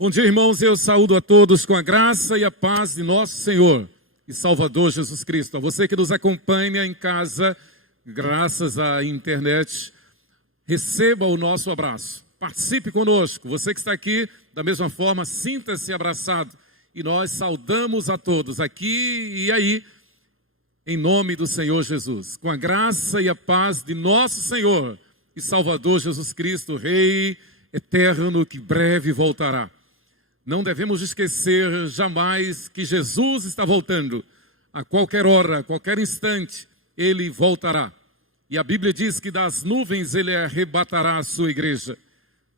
Bom dia, irmãos. Eu saúdo a todos com a graça e a paz de nosso Senhor e Salvador Jesus Cristo. A você que nos acompanha em casa, graças à internet, receba o nosso abraço. Participe conosco. Você que está aqui, da mesma forma, sinta-se abraçado. E nós saudamos a todos, aqui e aí, em nome do Senhor Jesus. Com a graça e a paz de nosso Senhor e Salvador Jesus Cristo, Rei eterno que breve voltará. Não devemos esquecer jamais que Jesus está voltando. A qualquer hora, a qualquer instante, Ele voltará. E a Bíblia diz que das nuvens Ele arrebatará a sua igreja.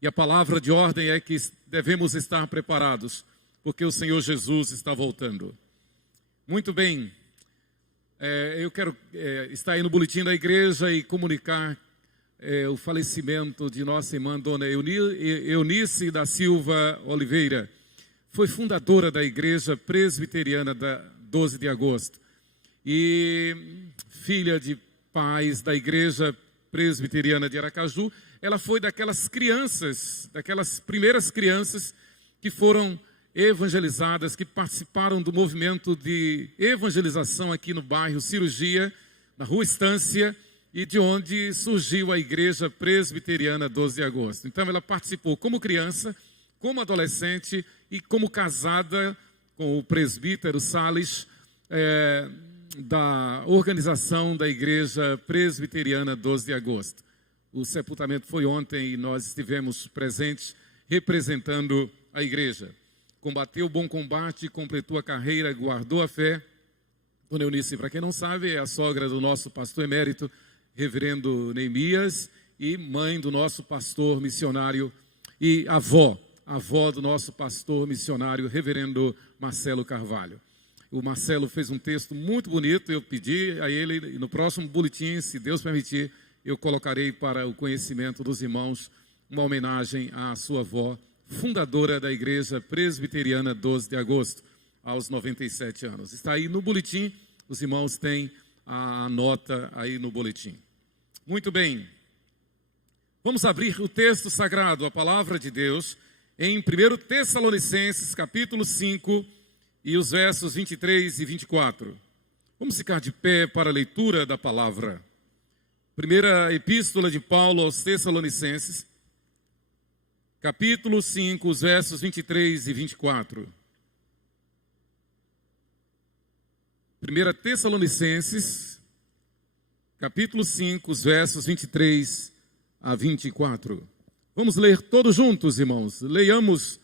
E a palavra de ordem é que devemos estar preparados, porque o Senhor Jesus está voltando. Muito bem, eu quero estar aí no boletim da igreja e comunicar o falecimento de nossa irmã, dona Eunice da Silva Oliveira. Foi fundadora da Igreja Presbiteriana da 12 de agosto e filha de pais da Igreja Presbiteriana de Aracaju. Ela foi daquelas crianças, daquelas primeiras crianças que foram evangelizadas, que participaram do movimento de evangelização aqui no bairro Cirurgia, na Rua Estância, e de onde surgiu a Igreja Presbiteriana 12 de agosto. Então ela participou como criança, como adolescente e como casada com o presbítero Salles, da organização da Igreja Presbiteriana 12 de agosto. O sepultamento foi ontem e nós estivemos presentes representando a igreja. Combateu o bom combate, completou a carreira, guardou a fé. Dona Eunice, para quem não sabe, é a sogra do nosso pastor emérito, reverendo Neemias, e mãe do nosso pastor missionário e avó do nosso pastor missionário, reverendo Marcelo Carvalho. O Marcelo fez um texto muito bonito, eu pedi a ele, e no próximo boletim, se Deus permitir, eu colocarei para o conhecimento dos irmãos uma homenagem à sua avó, fundadora da Igreja Presbiteriana 12 de agosto, aos 97 anos. Está aí no boletim, os irmãos têm a nota aí no boletim. Muito bem, vamos abrir o texto sagrado, a palavra de Deus, em 1 Tessalonicenses, capítulo 5, e os versos 23 e 24. Vamos ficar de pé para a leitura da palavra. Primeira epístola de Paulo aos Tessalonicenses, capítulo 5, os versos 23 e 24. 1 Tessalonicenses, capítulo 5, os versos 23 a 24. Vamos ler todos juntos, irmãos. Leiamos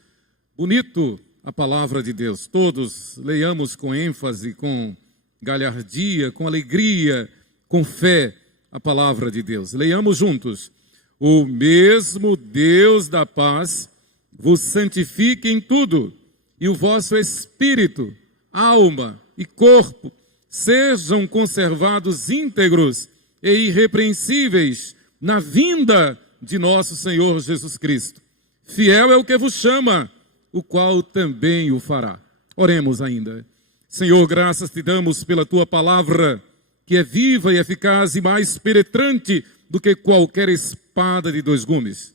bonito a palavra de Deus. Todos leiamos com ênfase, com galhardia, com alegria, com fé a palavra de Deus. Leiamos juntos. O mesmo Deus da paz vos santifique em tudo, e o vosso espírito, alma e corpo sejam conservados íntegros e irrepreensíveis na vinda de nosso Senhor Jesus Cristo. Fiel é o que vos chama, o qual também o fará. Oremos ainda. Senhor, graças te damos pela tua palavra, que é viva e eficaz e mais penetrante do que qualquer espada de dois gumes.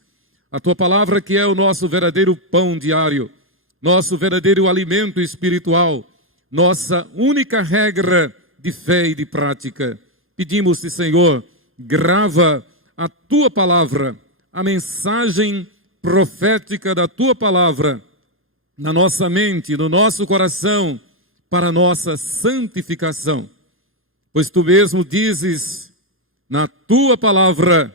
A tua palavra que é o nosso verdadeiro pão diário, nosso verdadeiro alimento espiritual, nossa única regra de fé e de prática. Pedimos-te, Senhor, grava a tua palavra, a mensagem profética da tua palavra, na nossa mente, no nosso coração, para a nossa santificação. Pois tu mesmo dizes na tua palavra,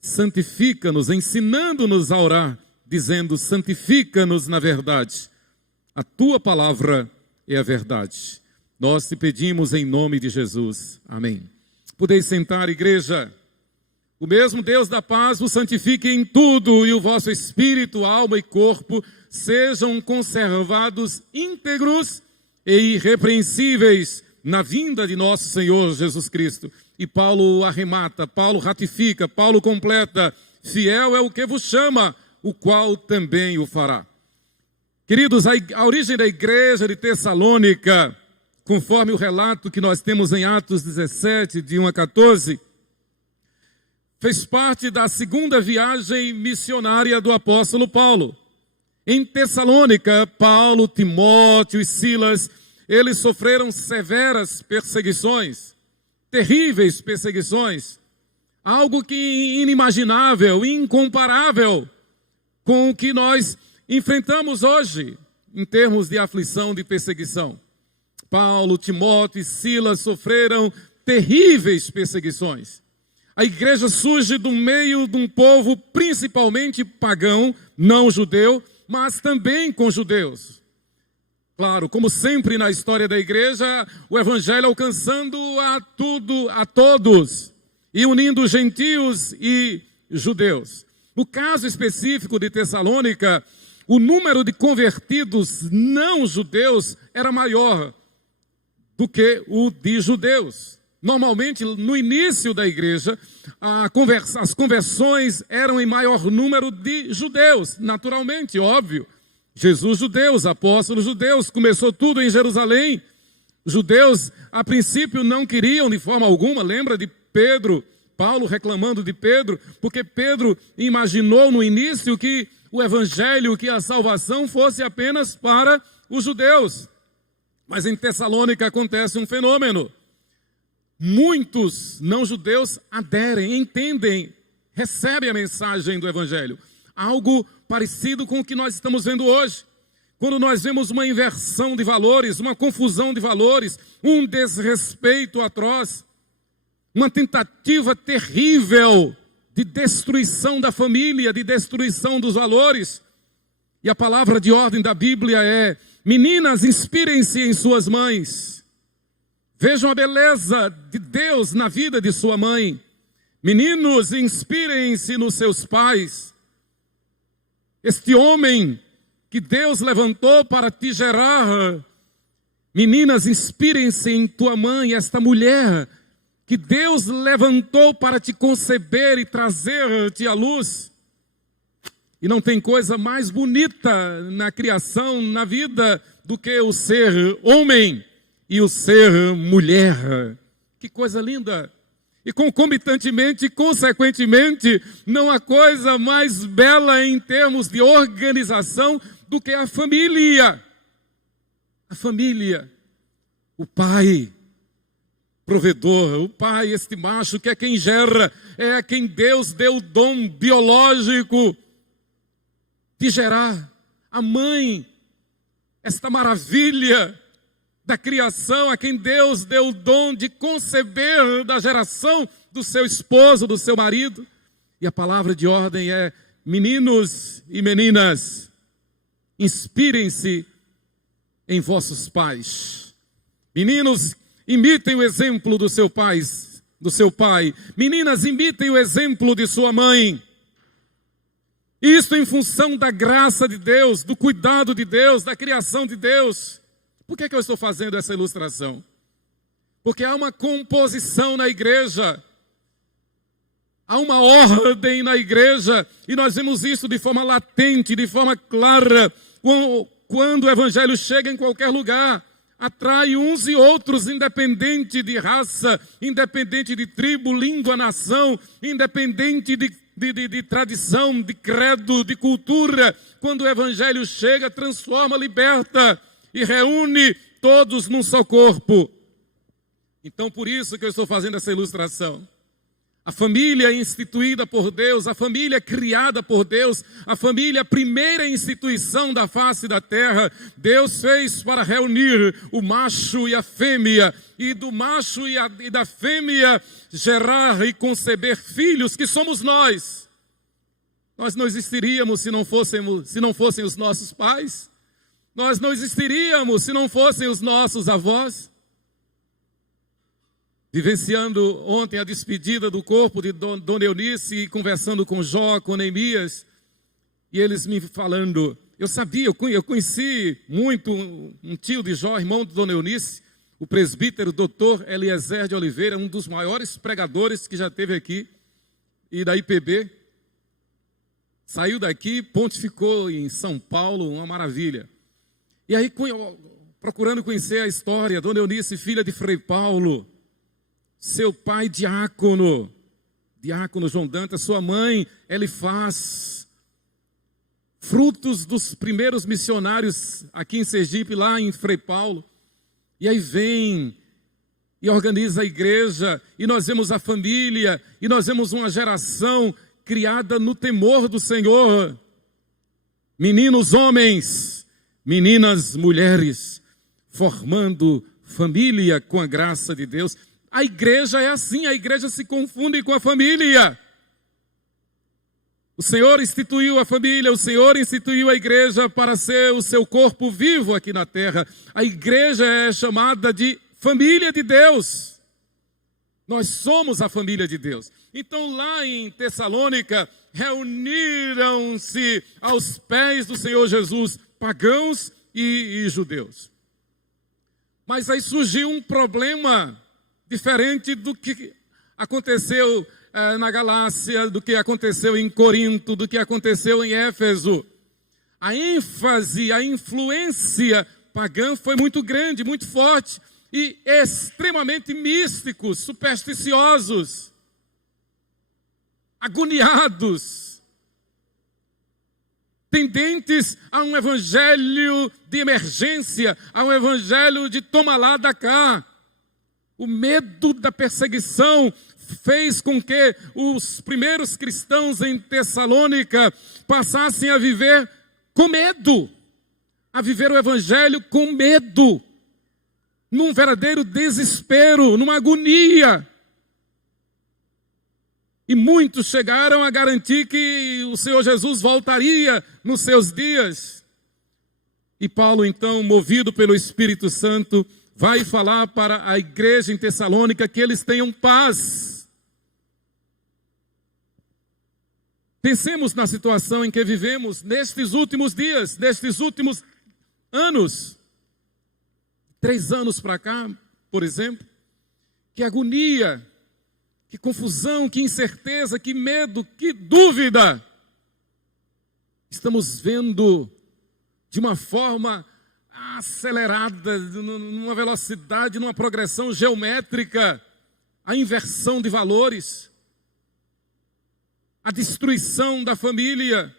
santifica-nos, ensinando-nos a orar, dizendo, santifica-nos na verdade. A tua palavra é a verdade. Nós te pedimos em nome de Jesus. Amém. Podeis sentar, igreja. O mesmo Deus da paz vos santifique em tudo, e o vosso espírito, alma e corpo sejam conservados íntegros e irrepreensíveis na vinda de nosso Senhor Jesus Cristo. E Paulo arremata, Paulo ratifica, Paulo completa. Fiel é o que vos chama, o qual também o fará. Queridos, a origem da igreja de Tessalônica, conforme o relato que nós temos em Atos 17, de 1 a 14, fez parte da segunda viagem missionária do apóstolo Paulo. Em Tessalônica, Paulo, Timóteo e Silas, eles sofreram severas perseguições, terríveis perseguições, algo que inimaginável, incomparável com o que nós enfrentamos hoje, em termos de aflição, de perseguição. Paulo, Timóteo e Silas sofreram terríveis perseguições. A igreja surge do meio de um povo principalmente pagão, não judeu, mas também com judeus. Claro, como sempre na história da igreja, o evangelho alcançando a todos e unindo gentios e judeus. No caso específico de Tessalônica, o número de convertidos não judeus era maior do que o de judeus. Normalmente, no início da igreja, as conversões eram em maior número de judeus, naturalmente, óbvio. Jesus judeus, apóstolos judeus, começou tudo em Jerusalém. Judeus, a princípio, não queriam de forma alguma, lembra de Pedro, Paulo reclamando de Pedro, porque Pedro imaginou no início que o evangelho, que a salvação fosse apenas para os judeus. Mas em Tessalônica acontece um fenômeno. Muitos não-judeus aderem, entendem, recebem a mensagem do evangelho. Algo parecido com o que nós estamos vendo hoje. Quando nós vemos uma inversão de valores, uma confusão de valores, um desrespeito atroz, uma tentativa terrível de destruição da família, de destruição dos valores. E a palavra de ordem da Bíblia é: meninas, inspirem-se em suas mães. Vejam a beleza de Deus na vida de sua mãe. Meninos, inspirem-se nos seus pais. Este homem que Deus levantou para te gerar. Meninas, inspirem-se em tua mãe, esta mulher que Deus levantou para te conceber e trazer-te à luz. E não tem coisa mais bonita na criação, na vida, do que o ser homem e o ser mulher. Que coisa linda! E concomitantemente, consequentemente, não há coisa mais bela em termos de organização do que a família. A família, o pai provedor, o pai, este macho que é quem gera, é a quem Deus deu o dom biológico de gerar. A mãe, esta maravilha da criação, a quem Deus deu o dom de conceber da geração do seu esposo, do seu marido. E a palavra de ordem é: meninos e meninas, inspirem-se em vossos pais. Meninos, imitem o exemplo do seu pai. Meninas, imitem o exemplo de sua mãe. Isto em função da graça de Deus, do cuidado de Deus, da criação de Deus. Por que eu estou fazendo essa ilustração? Porque há uma composição na igreja. Há uma ordem na igreja. E nós vemos isso de forma latente, de forma clara. Quando o evangelho chega em qualquer lugar, atrai uns e outros, independente de raça, independente de tribo, língua, nação, independente de tradição, de credo, de cultura. Quando o evangelho chega, transforma, liberta e reúne todos num só corpo. Então, por isso que eu estou fazendo essa ilustração. A família instituída por Deus, a família criada por Deus, a família, a primeira instituição da face da terra, Deus fez para reunir o macho e a fêmea, e do macho e da fêmea gerar e conceber filhos, que somos nós. Nós não existiríamos se não fossem os nossos pais. Nós não existiríamos se não fossem os nossos avós. Vivenciando ontem a despedida do corpo de Dona Eunice e conversando com Jó, com Neemias, e eles me falando, eu conheci muito um tio de Jó, irmão de Dona Eunice, o presbítero Dr. Eliezer de Oliveira, um dos maiores pregadores que já teve aqui, e da IPB. Saiu daqui, pontificou em São Paulo, uma maravilha. E aí, procurando conhecer a história, Dona Eunice, filha de Frei Paulo, seu pai diácono João Dantas, sua mãe Elifaz, frutos dos primeiros missionários aqui em Sergipe, lá em Frei Paulo. E aí vem e organiza a igreja, e nós vemos a família, e nós vemos uma geração criada no temor do Senhor. Meninos homens, meninas mulheres, formando família com a graça de Deus. A igreja é assim, a igreja se confunde com a família. O Senhor instituiu a família, o Senhor instituiu a igreja para ser o seu corpo vivo aqui na terra. A igreja é chamada de família de Deus. Nós somos a família de Deus. Então lá em Tessalônica, reuniram-se aos pés do Senhor Jesus pagãos e judeus. Mas aí surgiu um problema diferente do que aconteceu na Galácia, do que aconteceu em Corinto, do que aconteceu em Éfeso. A ênfase, a influência pagã foi muito grande, muito forte e extremamente místicos, supersticiosos, agoniados, tendentes a um evangelho de emergência, a um evangelho de toma lá da cá. O medo da perseguição fez com que os primeiros cristãos em Tessalônica passassem a viver com medo, a viver o evangelho com medo, num verdadeiro desespero, numa agonia. E muitos chegaram a garantir que o Senhor Jesus voltaria nos seus dias. E Paulo, então, movido pelo Espírito Santo, vai falar para a igreja em Tessalônica que eles tenham paz. Pensemos na situação em que vivemos nestes últimos dias, nestes últimos anos. 3 anos para cá, por exemplo. Que agonia, que confusão, que incerteza, que medo, que dúvida. Estamos vendo de uma forma acelerada, numa velocidade, numa progressão geométrica, a inversão de valores, a destruição da família,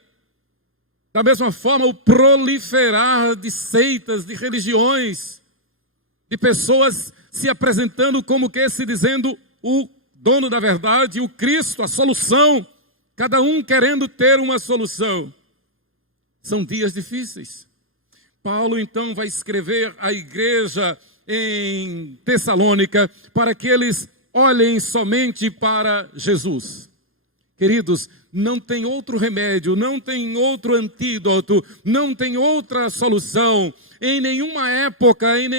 da mesma forma o proliferar de seitas, de religiões, de pessoas se apresentando como que se dizendo o dono da verdade, o Cristo, a solução, cada um querendo ter uma solução. São dias difíceis. Paulo então vai escrever à igreja em Tessalônica para que eles olhem somente para Jesus. Queridos, não tem outro remédio, não tem outro antídoto, não tem outra solução em nenhuma época, em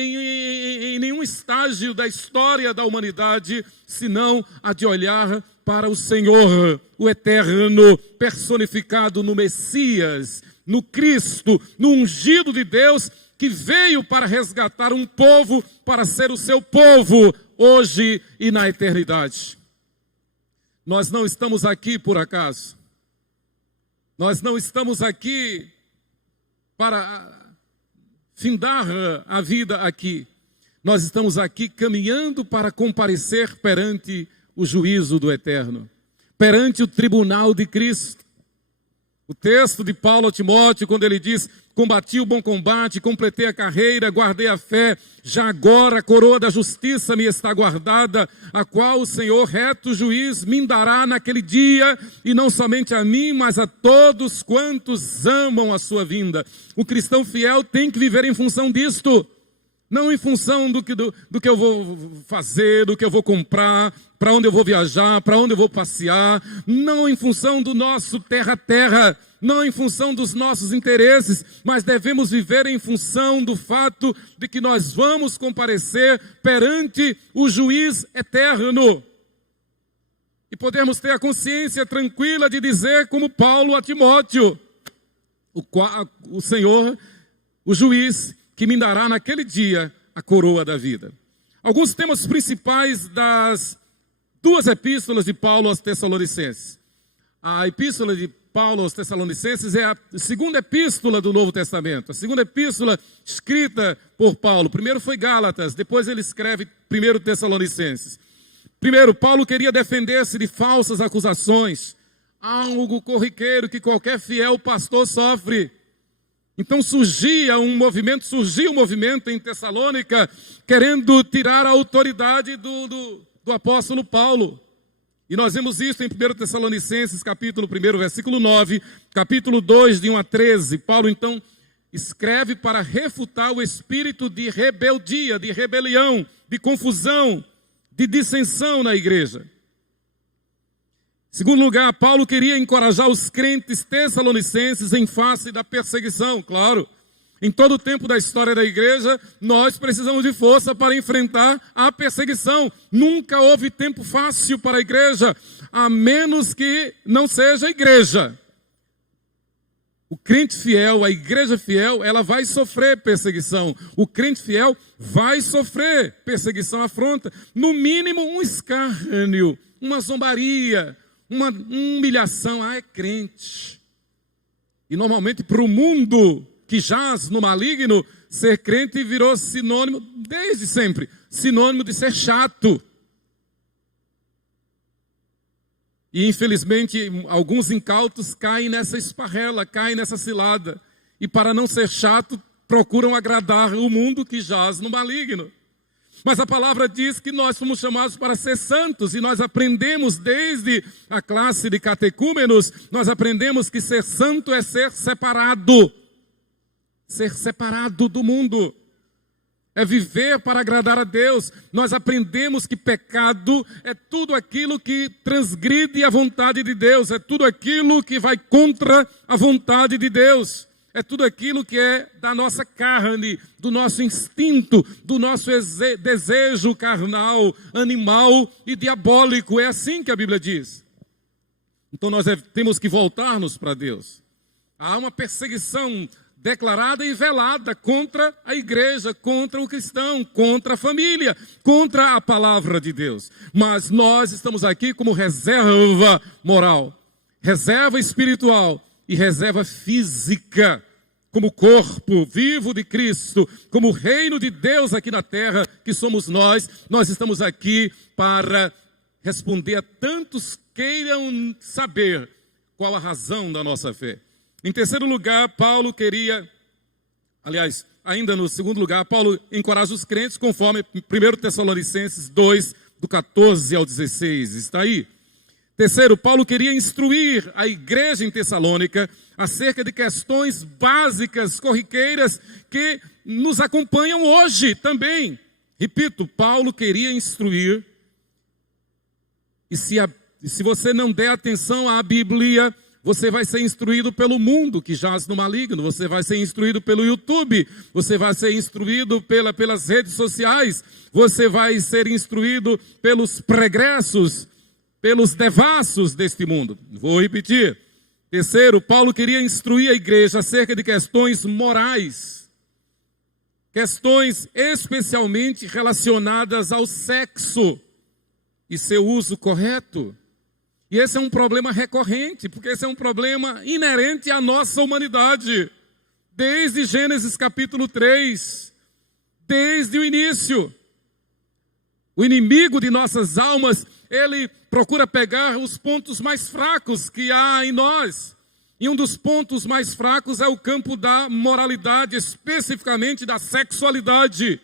nenhum estágio da história da humanidade, senão a de olhar para o Senhor, o Eterno, personificado no Messias, no Cristo, no ungido de Deus, que veio para resgatar um povo, para ser o seu povo, hoje e na eternidade. Nós não estamos aqui por acaso. Nós não estamos aqui para findar a vida aqui. Nós estamos aqui caminhando para comparecer perante o juízo do Eterno, perante o tribunal de Cristo. O texto de Paulo a Timóteo, quando ele diz: combati o bom combate, completei a carreira, guardei a fé, já agora a coroa da justiça me está guardada, a qual o Senhor, reto juiz, me dará naquele dia, e não somente a mim, mas a todos quantos amam a sua vinda. O cristão fiel tem que viver em função disto, não em função do que eu vou fazer, do que eu vou comprar, para onde eu vou viajar, para onde eu vou passear, não em função do nosso terra-terra, não em função dos nossos interesses, mas devemos viver em função do fato de que nós vamos comparecer perante o juiz eterno. E podemos ter a consciência tranquila de dizer, como Paulo a Timóteo: o Senhor, o juiz, que me dará naquele dia a coroa da vida. Alguns temas principais das 2 epístolas de Paulo aos Tessalonicenses. A epístola de Paulo aos Tessalonicenses é a 2ª epístola do Novo Testamento. A 2ª epístola escrita por Paulo. Primeiro foi Gálatas, depois ele escreve 1 Tessalonicenses. Primeiro, Paulo queria defender-se de falsas acusações algo corriqueiro que qualquer fiel pastor sofre. Então surgiu um movimento em Tessalônica, querendo tirar a autoridade do apóstolo Paulo. E nós vemos isso em 1 Tessalonicenses, capítulo 1, versículo 9, capítulo 2, de 1 a 13. Paulo, então, escreve para refutar o espírito de rebeldia, de rebelião, de confusão, de dissensão na igreja. Em segundo lugar, Paulo queria encorajar os crentes tessalonicenses em face da perseguição, claro. Em todo o tempo da história da igreja, nós precisamos de força para enfrentar a perseguição. Nunca houve tempo fácil para a igreja, a menos que não seja a igreja. O crente fiel, a igreja fiel, ela vai sofrer perseguição. O crente fiel vai sofrer perseguição, afronta. No mínimo, um escárnio, uma zombaria, uma humilhação. É crente. E normalmente para o mundo que jaz no maligno, ser crente virou sinônimo, desde sempre, sinônimo de ser chato. E infelizmente alguns incautos caem nessa esparrela, caem nessa cilada. E para não ser chato, procuram agradar o mundo que jaz no maligno. Mas a palavra diz que nós fomos chamados para ser santos, e nós aprendemos desde a classe de catecúmenos, nós aprendemos que ser santo é ser separado do mundo, é viver para agradar a Deus. Nós aprendemos que pecado é tudo aquilo que transgride a vontade de Deus, é tudo aquilo que vai contra a vontade de Deus. É tudo aquilo que é da nossa carne, do nosso instinto, do nosso desejo carnal, animal e diabólico. É assim que a Bíblia diz. Então nós temos que voltar-nos para Deus. Há uma perseguição declarada e velada contra a igreja, contra o cristão, contra a família, contra a palavra de Deus. Mas nós estamos aqui como reserva moral, reserva espiritual e reserva física, como corpo vivo de Cristo, como reino de Deus aqui na terra, que somos nós. Nós estamos aqui para responder a tantos queiram saber qual a razão da nossa fé. Em terceiro lugar, Paulo queria, aliás, ainda no segundo lugar, Paulo encoraja os crentes conforme 1 Tessalonicenses 2, do 14 ao 16, está aí. Terceiro, Paulo queria instruir a igreja em Tessalônica acerca de questões básicas, corriqueiras, que nos acompanham hoje também. Repito, Paulo queria instruir, e se você não der atenção à Bíblia, você vai ser instruído pelo mundo que jaz no maligno, você vai ser instruído pelo YouTube, você vai ser instruído pelas redes sociais, você vai ser instruído pelos pregressos, pelos devassos deste mundo. Vou repetir. Terceiro, Paulo queria instruir a igreja acerca de questões morais, questões especialmente relacionadas ao sexo e seu uso correto. E esse é um problema recorrente, porque esse é um problema inerente à nossa humanidade. Desde Gênesis capítulo 3, desde o início. O inimigo de nossas almas, ele procura pegar os pontos mais fracos que há em nós. E um dos pontos mais fracos é o campo da moralidade, especificamente da sexualidade.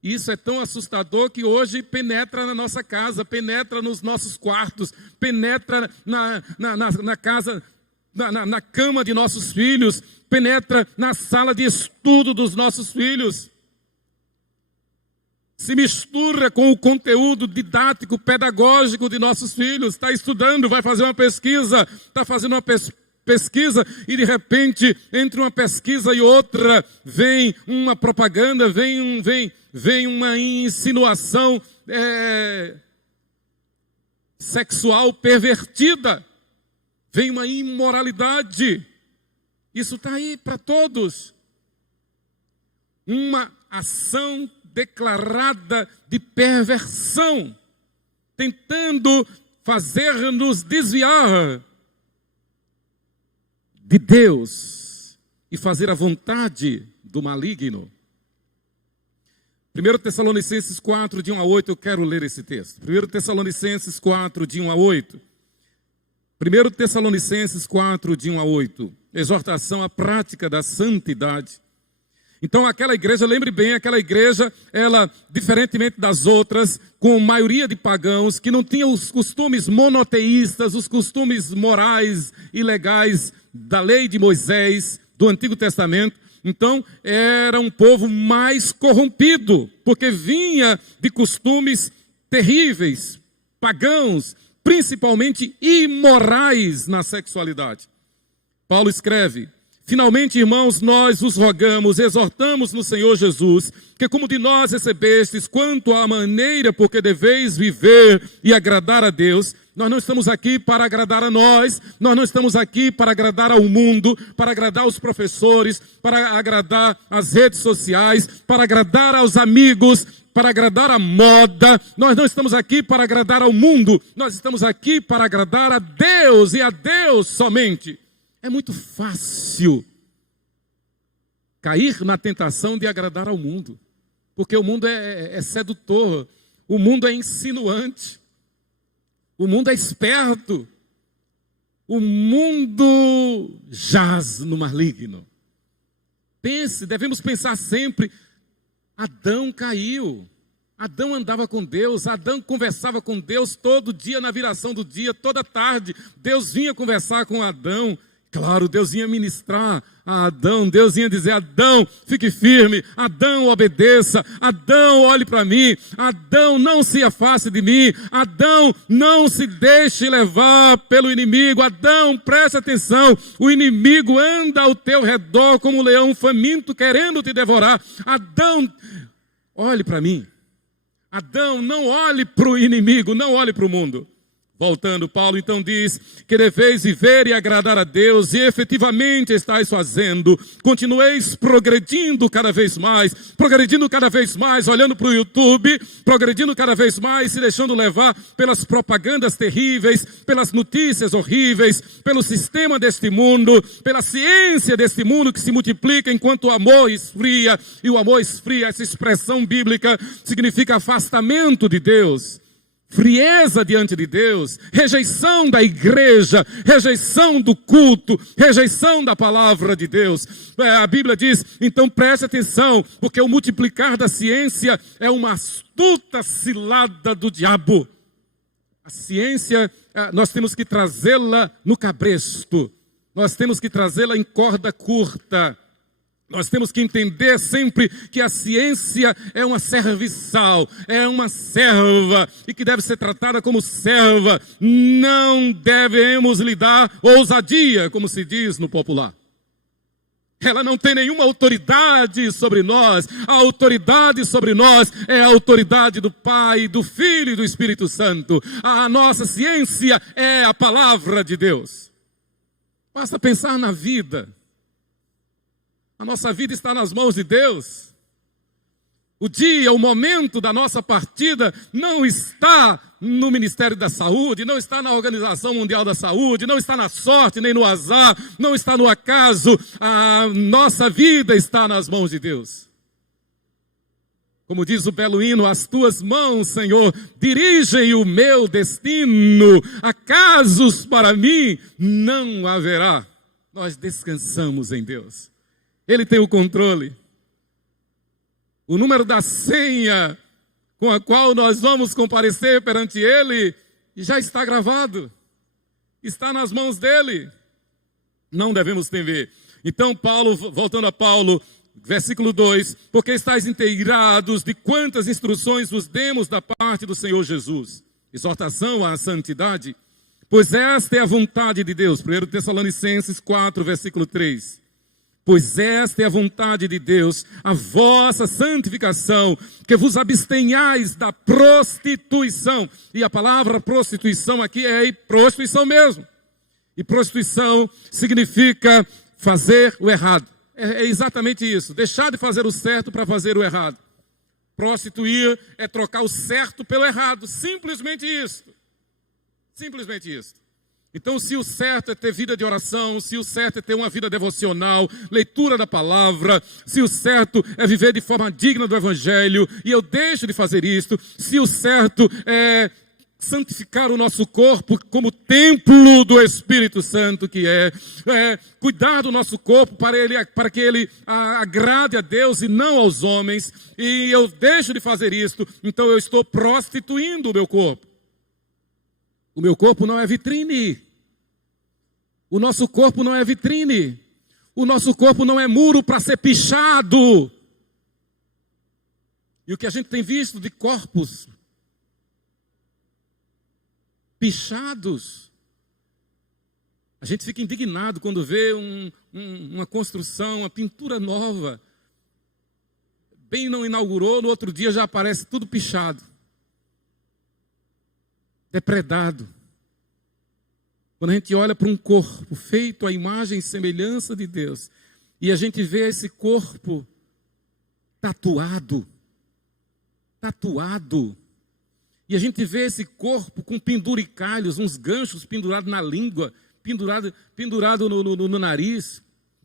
Isso é tão assustador que hoje penetra na nossa casa, penetra nos nossos quartos, penetra na casa, na cama de nossos filhos, penetra na sala de estudo dos nossos filhos. Se mistura com o conteúdo didático, pedagógico de nossos filhos. Está estudando, vai fazer uma pesquisa, está fazendo uma pesquisa e de repente, entre uma pesquisa e outra, vem uma propaganda, vem uma insinuação sexual pervertida, vem uma imoralidade. Isso está aí para todos. Uma ação declarada de perversão, tentando fazer-nos desviar de Deus e fazer a vontade do maligno. 1 Tessalonicenses 4, de 1 a 8, eu quero ler esse texto. 1 Tessalonicenses 4, de 1 a 8. 1 Tessalonicenses 4, de 1 a 8. Exortação à prática da santidade. Então aquela igreja, lembre bem, aquela igreja, ela, diferentemente das outras, com maioria de pagãos, que não tinha os costumes monoteístas, os costumes morais e legais da lei de Moisés, do Antigo Testamento. Então era um povo mais corrompido, porque vinha de costumes terríveis, pagãos, principalmente imorais na sexualidade. Paulo escreve: finalmente, irmãos, nós vos rogamos, exortamos no Senhor Jesus, que como de nós recebestes, quanto à maneira por que deveis viver e agradar a Deus, nós não estamos aqui para agradar a nós não estamos aqui para agradar ao mundo, para agradar aos professores, para agradar às redes sociais, para agradar aos amigos, para agradar à moda. Nós não estamos aqui para agradar ao mundo, nós estamos aqui para agradar a Deus e a Deus somente. É muito fácil cair na tentação de agradar ao mundo, porque o mundo é sedutor, o mundo é insinuante, o mundo é esperto, o mundo jaz no maligno. Devemos pensar sempre: Adão caiu, Adão andava com Deus, Adão conversava com Deus todo dia, na viração do dia, toda tarde, Deus vinha conversar com Adão. Claro, Deus ia ministrar a Adão, Deus ia dizer: Adão, fique firme, Adão, obedeça, Adão, olhe para mim, Adão, não se afaste de mim, Adão, não se deixe levar pelo inimigo, Adão, preste atenção, o inimigo anda ao teu redor como um leão faminto querendo te devorar. Adão, olhe para mim, Adão, não olhe para o inimigo, não olhe para o mundo. Voltando, Paulo então diz que deveis viver e agradar a Deus, e efetivamente estáis fazendo. Continueis progredindo cada vez mais, olhando para o YouTube, progredindo cada vez mais, se deixando levar pelas propagandas terríveis, pelas notícias horríveis, pelo sistema deste mundo, pela ciência deste mundo que se multiplica enquanto o amor esfria, e o amor esfria, essa expressão bíblica, significa afastamento de Deus. Frieza diante de Deus, rejeição da igreja, rejeição do culto, rejeição da palavra de Deus. A Bíblia diz, então preste atenção, porque o multiplicar da ciência é uma astuta cilada do diabo. A ciência, nós temos que trazê-la no cabresto, nós temos que trazê-la em corda curta. Nós temos que entender sempre que a ciência é uma serviçal, é uma serva, e que deve ser tratada como serva. Não devemos lhe dar ousadia, como se diz no popular. Ela não tem nenhuma autoridade sobre nós. A autoridade sobre nós é a autoridade do Pai, do Filho e do Espírito Santo. A nossa ciência é a palavra de Deus. Basta pensar na vida. A nossa vida está nas mãos de Deus. O dia, o momento da nossa partida não está no Ministério da Saúde, não está na Organização Mundial da Saúde, não está na sorte, nem no azar, não está no acaso. A nossa vida está nas mãos de Deus. Como diz o belo hino, as tuas mãos, Senhor, dirigem o meu destino. Acasos para mim não haverá. Nós descansamos em Deus. Ele tem o controle. O número da senha com a qual nós vamos comparecer perante Ele já está gravado. Está nas mãos dEle. Não devemos temer. Então Paulo, voltando a Paulo, versículo 2. Porque estáis inteirados de quantas instruções vos demos da parte do Senhor Jesus. Exortação à santidade. Pois esta é a vontade de Deus. 1 Tessalonicenses 4, versículo 3. Pois esta é a vontade de Deus, a vossa santificação, que vos abstenhais da prostituição. E a palavra prostituição aqui é prostituição mesmo. E prostituição significa fazer o errado. É exatamente isso, deixar de fazer o certo para fazer o errado. Prostituir é trocar o certo pelo errado, simplesmente isso. Simplesmente isso. Então, se o certo é ter vida de oração, se o certo é ter uma vida devocional, leitura da palavra, se o certo é viver de forma digna do Evangelho, e eu deixo de fazer isto, se o certo é santificar o nosso corpo como templo do Espírito Santo que cuidar do nosso corpo para que ele agrade a Deus e não aos homens, e eu deixo de fazer isto, então eu estou prostituindo o meu corpo. O meu corpo não é vitrine. O nosso corpo não é vitrine. O nosso corpo não é muro para ser pichado. E o que a gente tem visto de corpos pichados, a gente fica indignado quando vê uma construção, uma pintura nova. Bem não inaugurou, no outro dia já aparece tudo pichado, depredado. Quando a gente olha para um corpo feito à imagem e semelhança de Deus, e a gente vê esse corpo tatuado, e a gente vê esse corpo com penduricalhos, uns ganchos pendurados na língua, pendurado no nariz,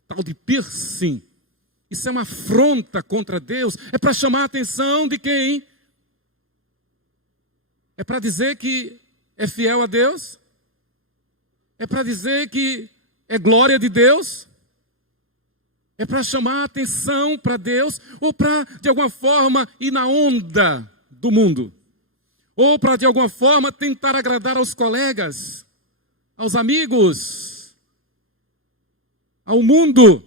tal de piercing. Isso é uma afronta contra Deus. É para chamar a atenção de quem? É para dizer que é fiel a Deus? É para dizer que é glória de Deus? É para chamar a atenção para Deus? Ou para, de alguma forma, ir na onda do mundo? Ou para, de alguma forma, tentar agradar aos colegas, aos amigos, ao mundo?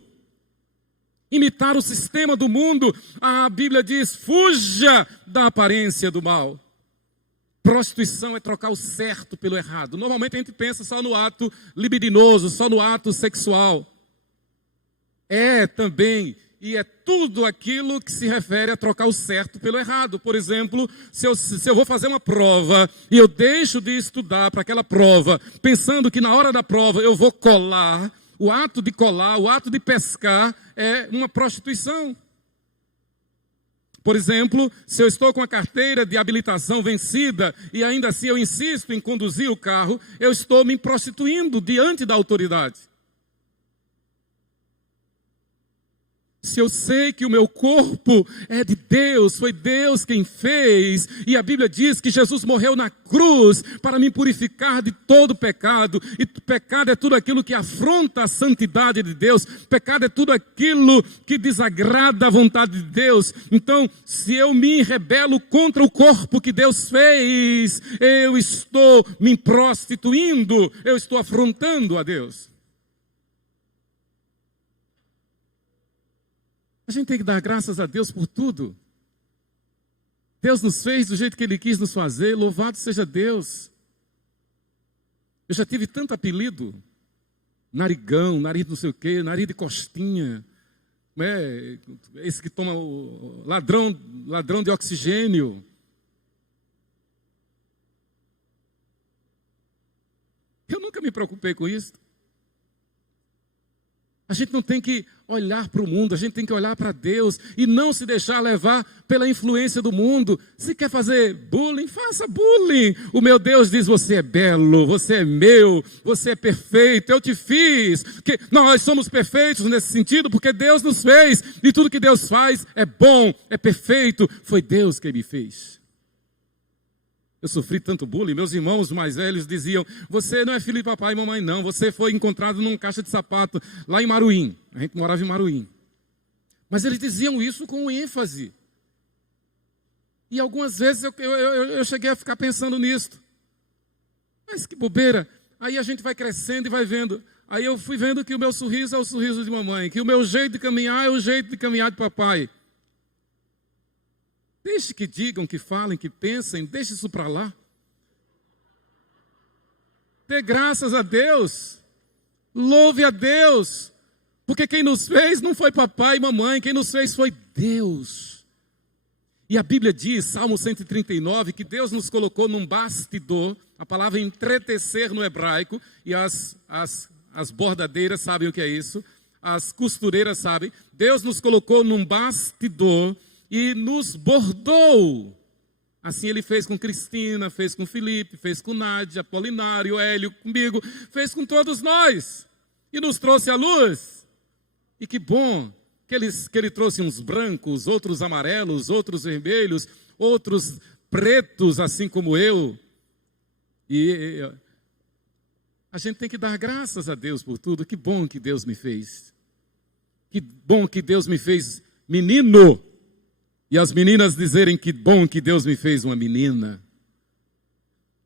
Imitar o sistema do mundo? A Bíblia diz, fuja da aparência do mal. Prostituição é trocar o certo pelo errado. Normalmente a gente pensa só no ato libidinoso, só no ato sexual. É também, e é tudo aquilo que se refere a trocar o certo pelo errado. Por exemplo, se eu vou fazer uma prova e eu deixo de estudar para aquela prova, pensando que na hora da prova eu vou colar, o ato de colar, o ato de pescar é uma prostituição. Por exemplo, se eu estou com a carteira de habilitação vencida e ainda assim eu insisto em conduzir o carro, eu estou me prostituindo diante da autoridade. Se eu sei que o meu corpo é de Deus, foi Deus quem fez, e a Bíblia diz que Jesus morreu na cruz para me purificar de todo pecado, e pecado é tudo aquilo que afronta a santidade de Deus, pecado é tudo aquilo que desagrada a vontade de Deus. Então, se eu me rebelo contra o corpo que Deus fez, eu estou me prostituindo, eu estou afrontando a Deus. A gente tem que dar graças a Deus por tudo. Deus nos fez do jeito que Ele quis nos fazer, louvado seja Deus. Eu já tive tanto apelido, narigão, nariz não sei o quê, nariz de costinha, esse que toma o ladrão de oxigênio. Eu nunca me preocupei com isso. A gente não tem que olhar para o mundo, a gente tem que olhar para Deus e não se deixar levar pela influência do mundo. Se quer fazer bullying, faça bullying. O meu Deus diz, você é belo, você é meu, você é perfeito, eu te fiz. Que nós somos perfeitos nesse sentido porque Deus nos fez e tudo que Deus faz é bom, é perfeito. Foi Deus quem me fez. Eu sofri tanto bullying, meus irmãos mais velhos diziam, você não é filho de papai e mamãe não, você foi encontrado numa caixa de sapato lá em Maruim, a gente morava em Maruim. Mas eles diziam isso com ênfase. E algumas vezes eu cheguei a ficar pensando nisso. Mas que bobeira, aí a gente vai crescendo e vai vendo. Aí eu fui vendo que o meu sorriso é o sorriso de mamãe, que o meu jeito de caminhar é o jeito de caminhar de papai. Deixe que digam, que falem, que pensem, deixe isso para lá. Dê graças a Deus, louve a Deus, porque quem nos fez não foi papai e mamãe, quem nos fez foi Deus. E a Bíblia diz, Salmo 139, que Deus nos colocou num bastidor, a palavra entretecer no hebraico, e as bordadeiras sabem o que é isso, as costureiras sabem, Deus nos colocou num bastidor, e nos bordou. Assim Ele fez com Cristina, fez com Felipe, fez com Nádia, Apolinário, Hélio, comigo, fez com todos nós. E nos trouxe à luz. E que bom que ele trouxe uns brancos, outros amarelos, outros vermelhos, outros pretos, assim como eu. E a gente tem que dar graças a Deus por tudo. Que bom que Deus me fez. Que bom que Deus me fez menino. E as meninas dizerem que bom que Deus me fez uma menina.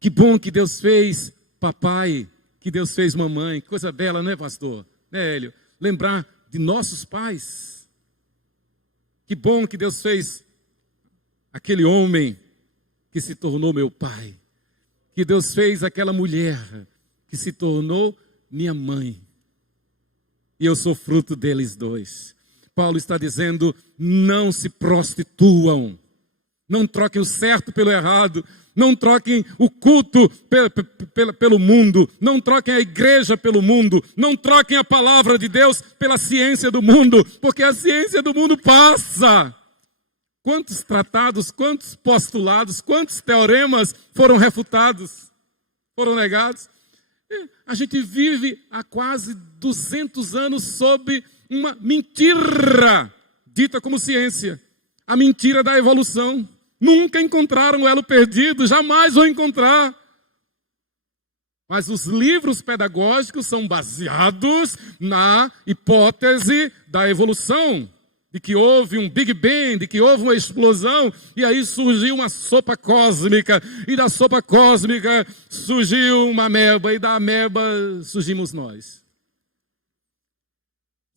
Que bom que Deus fez papai, que Deus fez mamãe. Coisa bela, não é, pastor? Né, Hélio? Lembrar de nossos pais. Que bom que Deus fez aquele homem que se tornou meu pai. Que Deus fez aquela mulher que se tornou minha mãe. E eu sou fruto deles dois. Paulo está dizendo, não se prostituam. Não troquem o certo pelo errado. Não troquem o culto pelo mundo. Não troquem a igreja pelo mundo. Não troquem a palavra de Deus pela ciência do mundo. Porque a ciência do mundo passa. Quantos tratados, quantos postulados, quantos teoremas foram refutados, foram negados? A gente vive há quase 200 anos sob uma mentira dita como ciência. A mentira da evolução. Nunca encontraram o elo perdido, jamais vão encontrar. Mas os livros pedagógicos são baseados na hipótese da evolução. De que houve um Big Bang, de que houve uma explosão, e aí surgiu uma sopa cósmica, e da sopa cósmica surgiu uma ameba, e da ameba surgimos nós.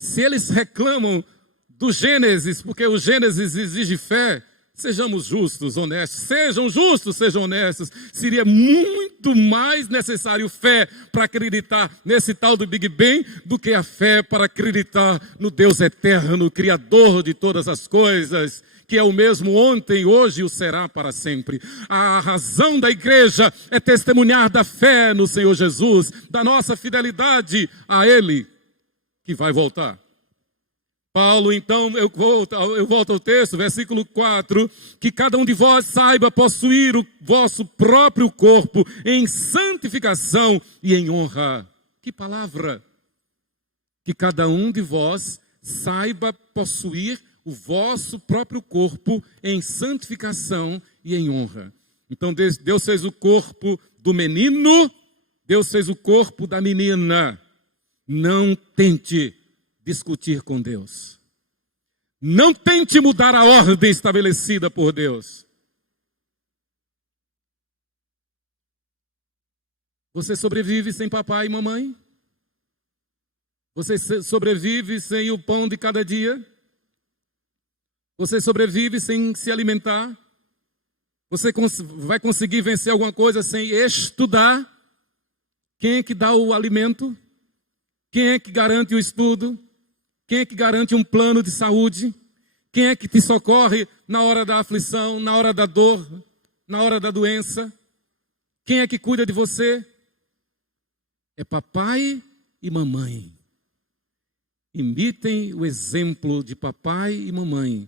Se eles reclamam do Gênesis, porque o Gênesis exige fé, sejamos justos, honestos, sejam honestos, seria muito mais necessário fé para acreditar nesse tal do Big Bang do que a fé para acreditar no Deus eterno, Criador de todas as coisas, que é o mesmo ontem, hoje e o será para sempre. A razão da igreja é testemunhar da fé no Senhor Jesus, da nossa fidelidade a Ele, que vai voltar. Paulo, então, eu volto ao texto, versículo 4, que cada um de vós saiba possuir o vosso próprio corpo em santificação e em honra. Que palavra! Que cada um de vós saiba possuir o vosso próprio corpo em santificação e em honra. Então, Deus fez o corpo do menino, Deus fez o corpo da menina. Não tente discutir com Deus. Não tente mudar a ordem estabelecida por Deus. Você sobrevive sem papai e mamãe? Você sobrevive sem o pão de cada dia? Você sobrevive sem se alimentar? Você vai conseguir vencer alguma coisa sem estudar? Quem é que dá o alimento? Quem é que garante o estudo? Quem é que garante um plano de saúde? Quem é que te socorre na hora da aflição, na hora da dor, na hora da doença? Quem é que cuida de você? É papai e mamãe. Imitem o exemplo de papai e mamãe.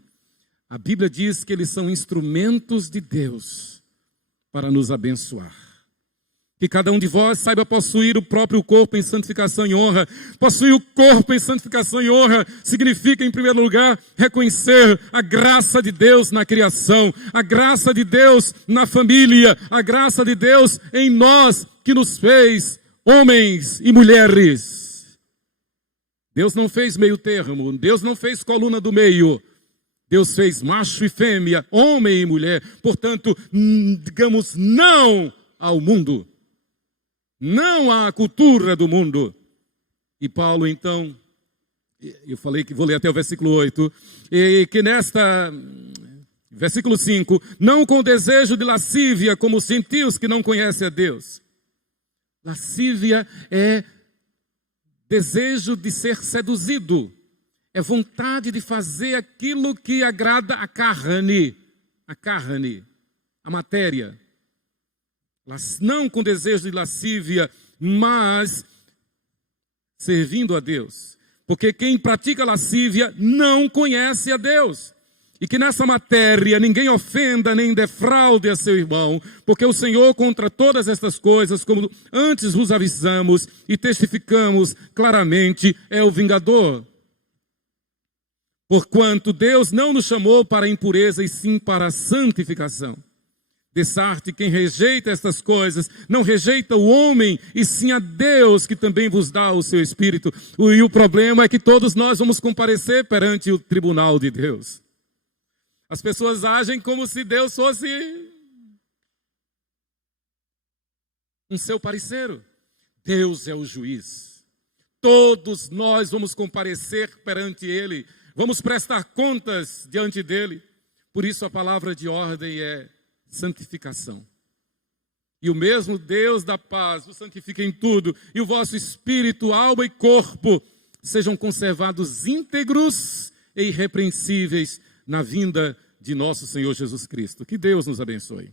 A Bíblia diz que eles são instrumentos de Deus para nos abençoar. Que cada um de vós saiba possuir o próprio corpo em santificação e honra. Possuir o corpo em santificação e honra significa, em primeiro lugar, reconhecer a graça de Deus na criação, a graça de Deus na família, a graça de Deus em nós, que nos fez homens e mulheres. Deus não fez meio termo, Deus não fez coluna do meio. Deus fez macho e fêmea, homem e mulher. Portanto, digamos não ao mundo. Não à cultura do mundo. E Paulo, então, eu falei que vou ler até o versículo 8, e que versículo 5, não com desejo de lascívia, como os gentios que não conhecem a Deus. Lascívia é desejo de ser seduzido, é vontade de fazer aquilo que agrada a carne, a matéria. Não com desejo de lascívia, mas servindo a Deus. Porque quem pratica lascívia não conhece a Deus. E que nessa matéria ninguém ofenda nem defraude a seu irmão, porque o Senhor contra todas estas coisas, como antes vos avisamos e testificamos claramente, é o vingador. Porquanto Deus não nos chamou para a impureza e sim para a santificação. Dessarte, quem rejeita estas coisas, não rejeita o homem, e sim a Deus, que também vos dá o seu Espírito. E o problema é que todos nós vamos comparecer perante o tribunal de Deus. As pessoas agem como se Deus fosse um seu parceiro. Deus é o juiz. Todos nós vamos comparecer perante Ele. Vamos prestar contas diante dEle. Por isso a palavra de ordem é santificação. E o mesmo Deus da paz vos santifica em tudo, e o vosso espírito, alma e corpo sejam conservados íntegros e irrepreensíveis na vinda de nosso Senhor Jesus Cristo. Que Deus nos abençoe.